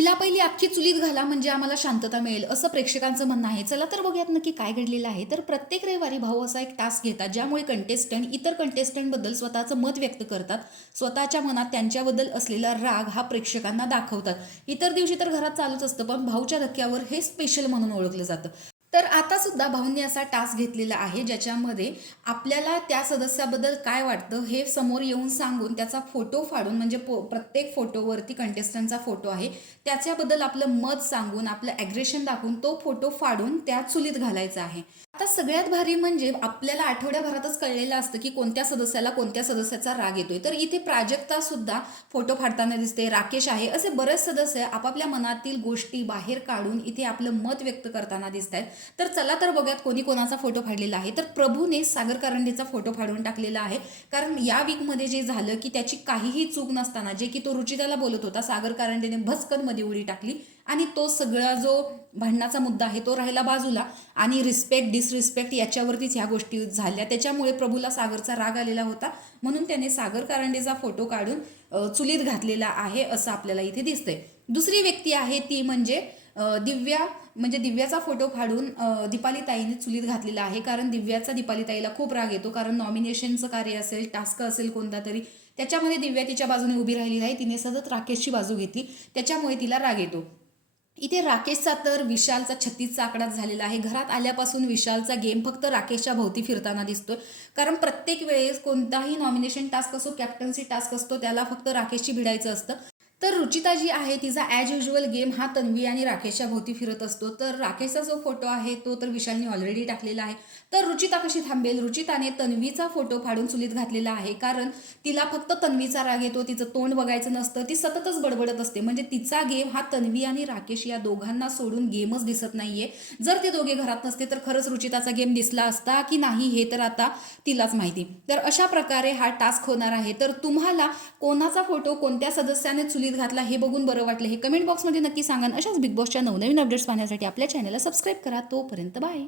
हिला पहिली अख्खी चुलीत घाला म्हणजे आम्हाला शांतता मिळेल असं प्रेक्षकांचं म्हणणं आहे. चला तर बघूयात नक्की काय घडलेलं आहे. तर प्रत्येक रविवारी भाऊ असा एक टास्क घेतात ज्यामुळे कंटेस्टंट इतर कंटेस्टंटबद्दल स्वतःचं मत व्यक्त करतात. स्वतःच्या मनात त्यांच्याबद्दल असलेला राग हा प्रेक्षकांना दाखवतात. इतर दिवशी तर घरात चालूच असतं, पण भाऊच्या धक्क्यावर हे स्पेशल म्हणून ओळखलं जातं. तर आता सुद्धा भाऊंनी असा टास्क घेतलेला आहे ज्याच्यामध्ये आपल्याला त्या सदस्याबद्दल काय वाटतं हे समोर येऊन सांगून त्याचा फोटो फाडून, म्हणजे प्रत्येक फोटोवरती कंटेस्टंटचा फोटो आहे, त्याच्याबद्दल आपलं मत सांगून आपलं ॲग्रेशन दाखवून तो फोटो फाडून त्या चुलीत घालायचा आहे. आता सगळ्यात भारी म्हणजे आपल्याला आठवड्याभरातच कळलेलं असतं की कोणत्या सदस्याला कोणत्या सदस्याचा राग येतोय. तर इथे प्राजक्ता सुद्धा फोटो फाडताना दिसते, राकेश आहे, असे बरेच सदस्य आपापल्या मनातील गोष्टी बाहेर काढून इथे आपलं मत व्यक्त करताना दिसत आहेत. तर चला तर बघूयात कोणी कोणाचा फोटो फाडलेला आहे. तर प्रभूने सागर कारंडेचा फोटो फाडून टाकलेला आहे, कारण या वीकमध्ये जे झालं की त्याची काहीही चूक नसताना जे की तो रुचिताला बोलत होता, सागर कारंडेने भस्कन मध्ये उडी टाकली आणि तो सगळा जो भांडणाचा मुद्दा आहे तो राहिला बाजूला आणि रिस्पेक्ट डिसरिस्पेक्ट याच्यावरतीच ह्या गोष्टी झाल्या. त्याच्यामुळे प्रभूला सागरचा राग आलेला होता, म्हणून त्याने सागर कारंडेचा फोटो काढून चुलीत घातलेला आहे असं आपल्याला इथे दिसतंय. दुसरी व्यक्ती आहे ती म्हणजे दिव्या, म्हणजे दिव्याचा फोटो फाडून दीपालीताईने चुलीत घातलेला आहे, कारण दिव्याचा दीपालीताईला खूप राग येतो, कारण नॉमिनेशनचं कार्य असेल, टास्क असेल कोणता तरी, त्याच्यामध्ये दिव्या तिच्या बाजूने उभी राहिली नाही, तिने सतत राकेशची बाजू घेतली, त्याच्यामुळे तिला राग येतो. इथे राकेशचा तर विशालचा 36चा आकडा झालेला आहे. घरात आल्यापासून विशालचा गेम फक्त राकेशच्या भोवती फिरताना दिसतोय, कारण प्रत्येक वेळेस कोणताही नॉमिनेशन टास्क असो, कॅप्टन्सी टास्क असतो, त्याला फक्त राकेशची भिडायचं असतं. तर रुचिता जी आहे तिचा ॲज युजल गेम हा तन्वी आणि राकेशच्या भोवती फिरत असतो. तर राकेशचा जो फोटो आहे तो तर विशालने ऑलरेडी टाकलेला आहे. तर रुचिता कशी थांबेल? रुचिताने तन्वीचा फोटो फाडून चुलीत घातलेला आहे, कारण तिला फक्त तन्वीचा राग येतो, तिचं तोंड बघायचं नसतं, ती सततच बडबडत असते. म्हणजे तिचा गेम हा तन्वी आणि राकेश या दोघांना सोडून गेमच दिसत नाहीये. जर ते दोघे घरात नसते तर खरंच रुचिताचा गेम दिसला असता की नाही हे तर आता तिलाच माहिती. तर अशा प्रकारे हा टास्क होणार आहे. तर तुम्हाला कोणाचा फोटो कोणत्या सदस्याने चुलीत घातला हे बघून बरं वाटलं हे कमेंट बॉक्समध्ये नक्की सांगा. अशाच बिग बॉसच्या नवनवीन अपडेट्स पाहण्यासाठी आपल्या चॅनलला सबस्क्राईब करा. तोपर्यंत बाय.